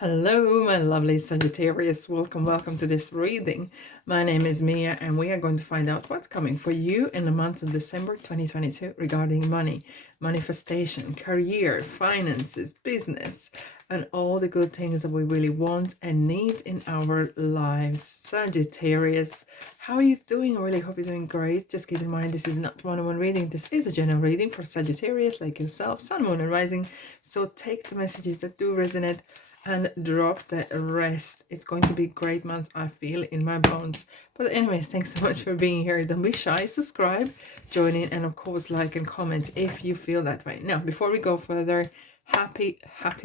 Hello, my lovely Sagittarius. Welcome to this reading. My name is Mia, and we are going to find out what's coming for you in the month of December 2022 regarding money, manifestation, career, finances, business, and all the good things that we really want and need in our lives. Sagittarius, how are you doing? I really hope you're doing great. Just keep in mind, this is not one-on-one reading. This is a general reading for Sagittarius like yourself, Sun, Moon, and Rising. So take the messages that do resonate and drop the rest. It's going to be a great month, I feel in my bones. But anyways, thanks so much for being here. Don't be shy, subscribe, join in, and of course like and comment if you feel that way. Now, before we go further, happy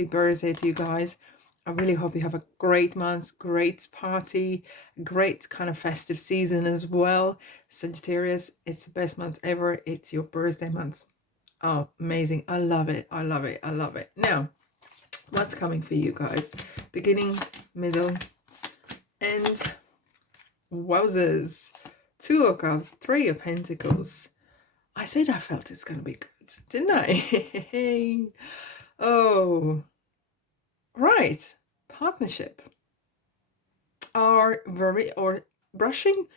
birthday to you guys. I really hope you have a great month, great party, great kind of festive season as well. Sagittarius, it's the best month ever. It's your birthday month. Oh, amazing. I love it. I love it. I love it. Now, what's coming for you guys? Beginning, middle, end. Wowzers. 2 of Cups, 3 of Pentacles. I said I felt it's going to be good, didn't I? Oh, right. Partnership. Or brushing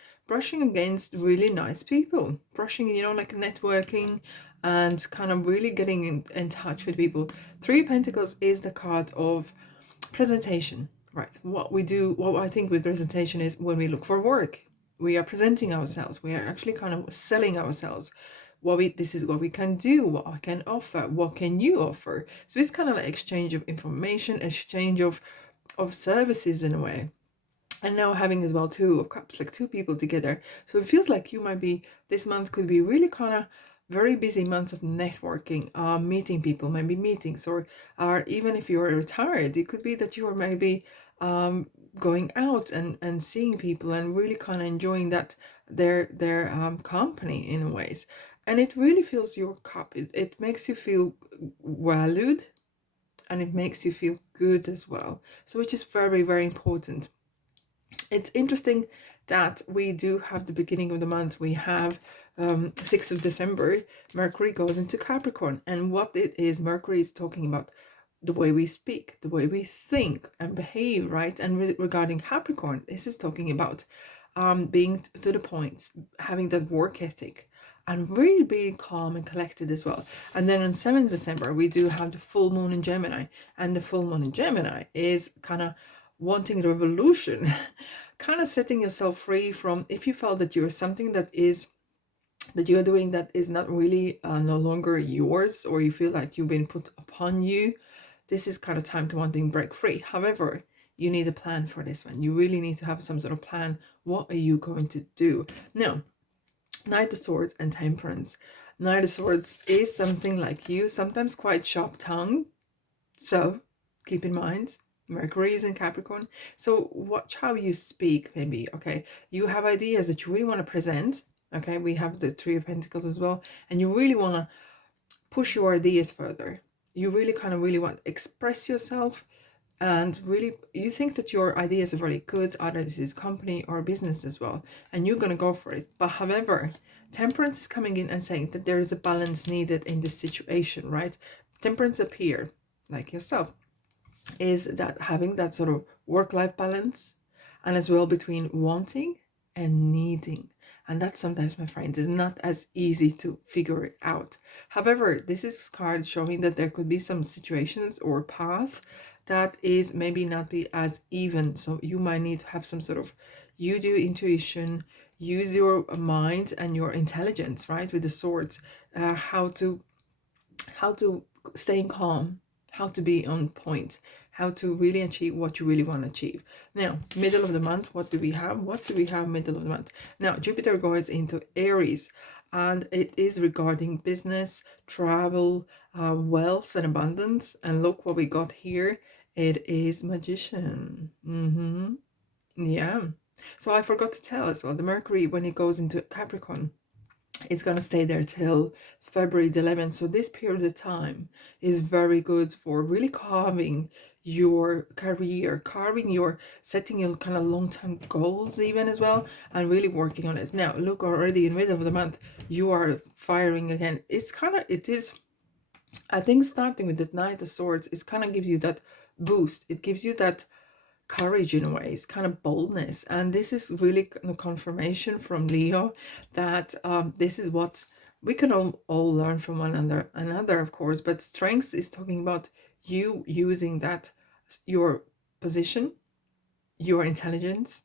against really nice people. Brushing, like networking and kind of really getting in touch with people. 3 of Pentacles is the card of presentation, right? What I think with presentation is when we look for work, we are presenting ourselves. We are actually kind of selling ourselves. This is what we can do, what I can offer, what can you offer? So it's kind of like exchange of information, exchange of services in a way. And now having as well 2 of Cups, like 2 people together. So it feels like you might be, this month could be really kind of very busy months of networking, meeting people, maybe meetings, or even if you're retired, it could be that you are maybe going out and seeing people and really kind of enjoying that their company in ways. And it really fills your cup. It makes you feel valued, and it makes you feel good as well. So which is very, very important. It's interesting that we do have the beginning of the month. We have 6th of December, Mercury goes into Capricorn. And what it is, Mercury is talking about the way we speak, the way we think and behave, right? And regarding Capricorn, this is talking about being to the point, having that work ethic, and really being calm and collected as well. And then on 7th December, we do have the full moon in Gemini. And the full moon in Gemini is kind of wanting the revolution, kind of setting yourself free from, if you felt that you're something that you're doing that is not really no longer yours, or you feel like you've been put upon you, this is kind of time to wanting break free. However, you need a plan for this one. You really need to have some sort of plan. What are you going to do? Now, Knight of Swords and Temperance. Knight of Swords is something like you, sometimes quite sharp-tongued. So keep in mind, Mercury is in Capricorn. So watch how you speak, maybe. Okay, you have ideas that you really want to present. Okay, we have the 3 of Pentacles as well. And you really want to push your ideas further. You really want to express yourself. And really, you think that your ideas are really good, either this is company or business as well, and you're going to go for it. But however, Temperance is coming in and saying that there is a balance needed in this situation, right? Temperance up here, like yourself, is that having that sort of work-life balance, and as well between wanting and needing. And that sometimes, my friends, is not as easy to figure it out. However, this is card showing that there could be some situations or path that is maybe not be as even. So you might need to have some sort of, use your intuition, use your mind and your intelligence, right? With the swords, how to stay calm, how to be on point, how to really achieve what you really want to achieve. Now, middle of the month, what do we have? Middle of the month? Now, Jupiter goes into Aries, and it is regarding business, travel, wealth and abundance. And look what we got here. It is Magician. Yeah. So I forgot to tell as well, the Mercury, when it goes into Capricorn, it's going to stay there till February the 11th. So this period of time is very good for really carving your career, setting your kind of long-term goals even as well, and really working on it. Now, look, already in the middle of the month, you are firing again. It is, I think, starting with the Knight of Swords, it kind of gives you that boost. It gives you that courage in a way. It's kind of boldness. And this is really a confirmation from Leo that this is what we can all learn from one another, of course. But strength is talking about you using that, your position, your intelligence,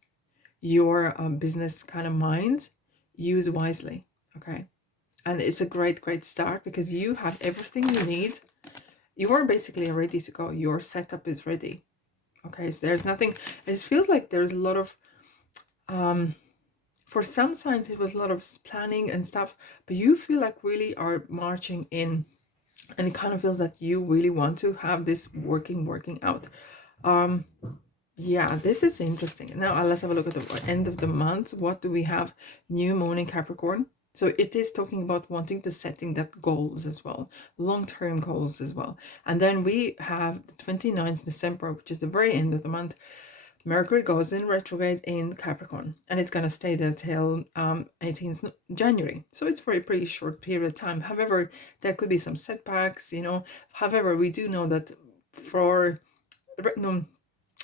your business kind of mind, use wisely. Okay. And it's a great start because you have everything you need. You are basically ready to go. Your setup is ready. Okay, so there's nothing, it feels like there's a lot of for some signs it was a lot of planning and stuff, but you feel like really are marching in, and it kind of feels that you really want to have this working out. Yeah, this is interesting. Now let's have a look at the end of the month. What do we have? New moon in Capricorn. So it is talking about wanting to setting that goals as well, long-term goals as well. And then we have the 29th December, which is the very end of the month. Mercury goes in retrograde in Capricorn, and it's going to stay there till 18th January. So it's for a pretty short period of time. However, there could be some setbacks, you know. However, we do know that for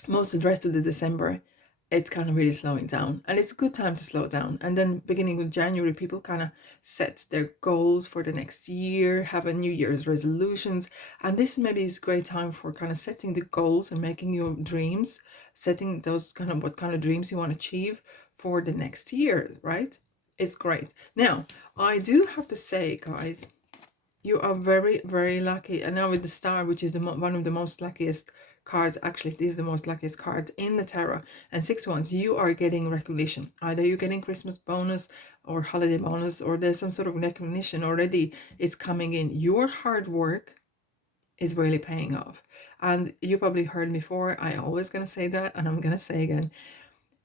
most of the rest of the December, it's kind of really slowing down, and it's a good time to slow down. And then beginning with January, people kind of set their goals for the next year, have a New Year's resolutions, and this maybe is a great time for kind of setting the goals and making your dreams, setting those kind of what kind of dreams you want to achieve for the next year, right? It's great. Now, I do have to say, guys, you are very lucky. And now with the star, which is one of the most luckiest cards, actually it is the most luckiest card in the tarot, and 6 wands, you are getting recognition. Either you're getting Christmas bonus or holiday bonus, or there's some sort of recognition already. It's coming in. Your hard work is really paying off. And you probably heard me before, I always gonna say that, and I'm gonna say again,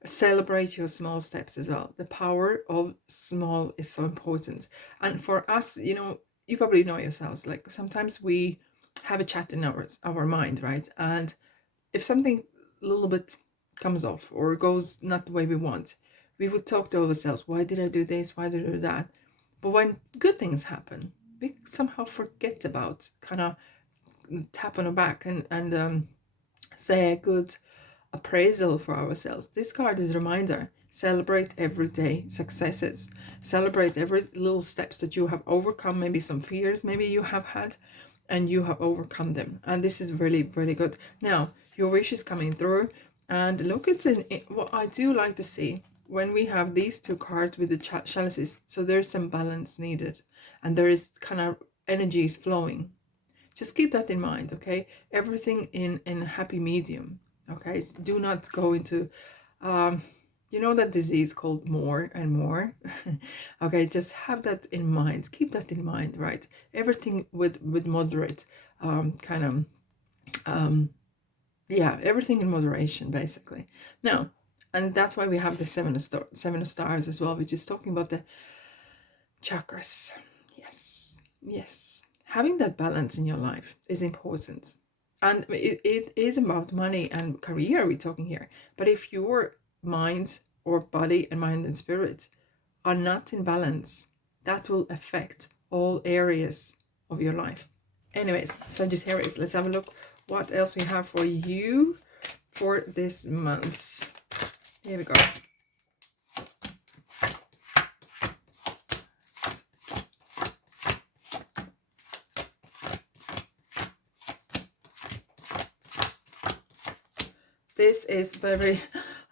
celebrate your small steps as well. The power of small is so important. And for us, you know, you probably know yourselves, like sometimes we have a chat in our mind, right? And if something a little bit comes off or goes not the way we want, we would talk to ourselves, why did I do this, why did I do that? But when good things happen, we somehow forget about, kind of tap on the back and say a good appraisal for ourselves. This card is a reminder. Celebrate everyday successes. Celebrate every little steps that you have overcome, maybe some fears maybe you have had, and you have overcome them. And this is really good. Now your wish is coming through, and look, it's in what I do like to see when we have these two cards with the chalices. So there's some balance needed, and there is kind of energies flowing. Just keep that in mind, okay? Everything in a happy medium, okay? So do not go into you know that disease called more and more. Okay, just have that in mind. Keep that in mind, right? Everything with moderate kind of yeah, everything in moderation, basically. Now, and that's why we have the seven of stars as well, which is talking about the chakras. Yes, having that balance in your life is important. And it is about money and career we're talking here. But if your mind or body and mind and spirit are not in balance, that will affect all areas of your life. Anyways, Sagittarius, let's have a look what else we have for you for this month. Here we go. This is very,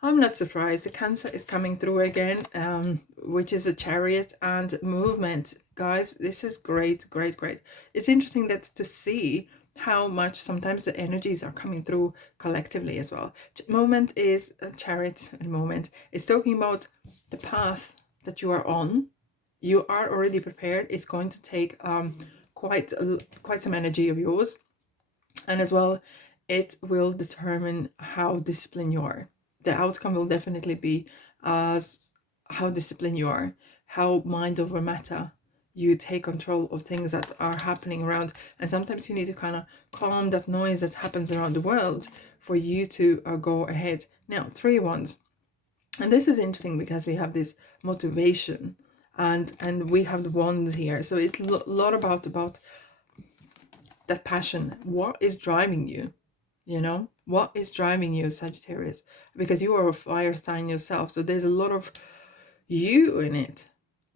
I'm not surprised. The Cancer is coming through again, which is a Chariot and movement. Guys, this is great. It's interesting that to see how much sometimes the energies are coming through collectively as well. Moment is a Chariot, and moment is talking about the path that you are on. You are already prepared. It's going to take quite some energy of yours, and as well, it will determine how disciplined you are. The outcome will definitely be how disciplined you are, how mind over matter you take control of things that are happening around. And sometimes you need to kind of calm that noise that happens around the world for you to go ahead. Now, 3 wands. And this is interesting because we have this motivation and we have the wands here. So it's a lot about that passion. What is driving you? You know, what is driving you, Sagittarius? Because you are a fire sign yourself, so there's a lot of you in it,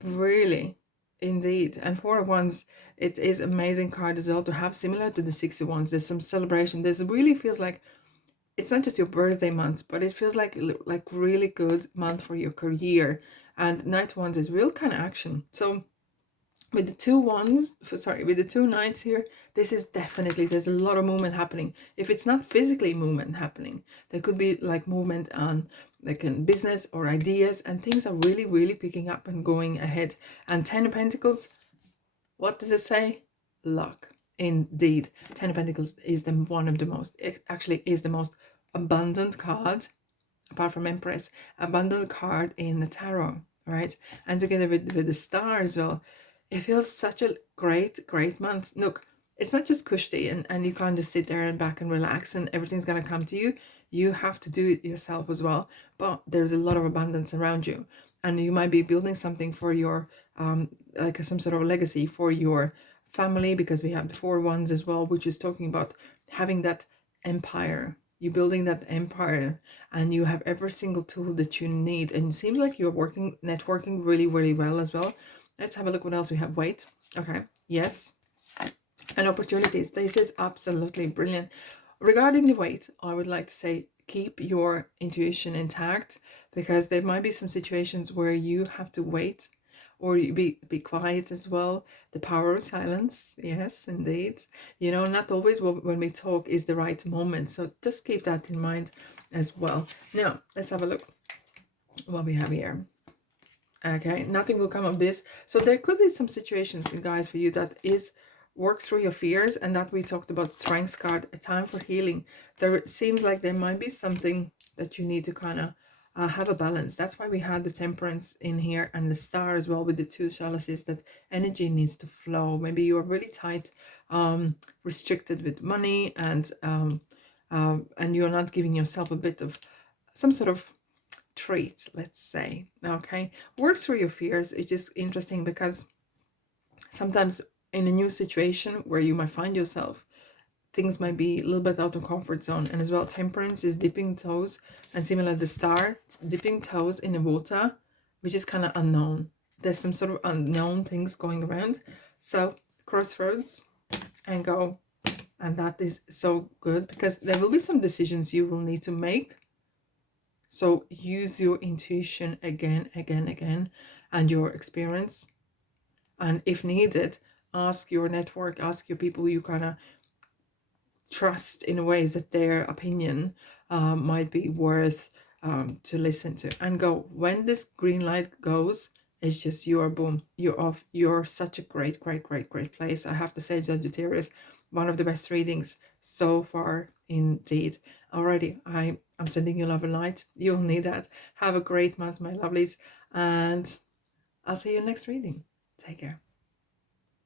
really, indeed. And Four of Wands, it is amazing card as well to have, similar to the Six of Wands. There's some celebration. There's really feels like it's not just your birthday month, but it feels like really good month for your career. And Knight of Wands is real kind of action. So with the two wands, sorry, with the two knights here, this is definitely, there's a lot of movement happening. If it's not physically movement happening, there could be like movement on like in business or ideas, and things are really, really picking up and going ahead. And Ten of Pentacles, what does it say? Luck. Indeed. Ten of Pentacles is the one of the most, it actually is the most abundant card, apart from Empress, abundant card in the tarot, right? And together with the star as well, it feels such a great month. Look, it's not just cushy and you can't just sit there and back and relax and everything's gonna come to you. You have to do it yourself as well. But there's a lot of abundance around you, and you might be building something for your like some sort of legacy for your family, because we have the Four Wands as well, which is talking about having that empire. You're building that empire and you have every single tool that you need, and it seems like you're networking really well as well. Let's have a look what else we have. Wait, okay, yes, and opportunities. This is absolutely brilliant. Regarding the weight, I would like to say keep your intuition intact, because there might be some situations where you have to wait or you be quiet as well. The power of silence, yes, indeed. You know, not always when we talk is the right moment, so just keep that in mind as well. Now let's have a look what we have here. Okay, nothing will come of this. So there could be some situations, guys, for you that is work through your fears, and that we talked about strengths card, a time for healing. There seems like there might be something that you need to kind of have a balance. That's why we had the temperance in here and the star as well with the two chalices, that energy needs to flow. Maybe you're really tight, restricted with money, and you're not giving yourself a bit of some sort of treat, let's say. Okay, work through your fears. It's just interesting because sometimes in a new situation where you might find yourself, things might be a little bit out of comfort zone. And as well, temperance is dipping toes, and similar the star, dipping toes in the water, which is kind of unknown. There's some sort of unknown things going around. So crossroads and go. And that is so good, because there will be some decisions you will need to make. So use your intuition again, and your experience. And if needed, ask your network, ask your people you kind of trust in ways that their opinion might be worth to listen to. And go. When this green light goes, it's just you are boom, you're off. You're such a great place. I have to say, Sagittarius, one of the best readings so far indeed. Already, I'm sending you love and light. You'll need that. Have a great month, my lovelies, and I'll see you next reading. Take care.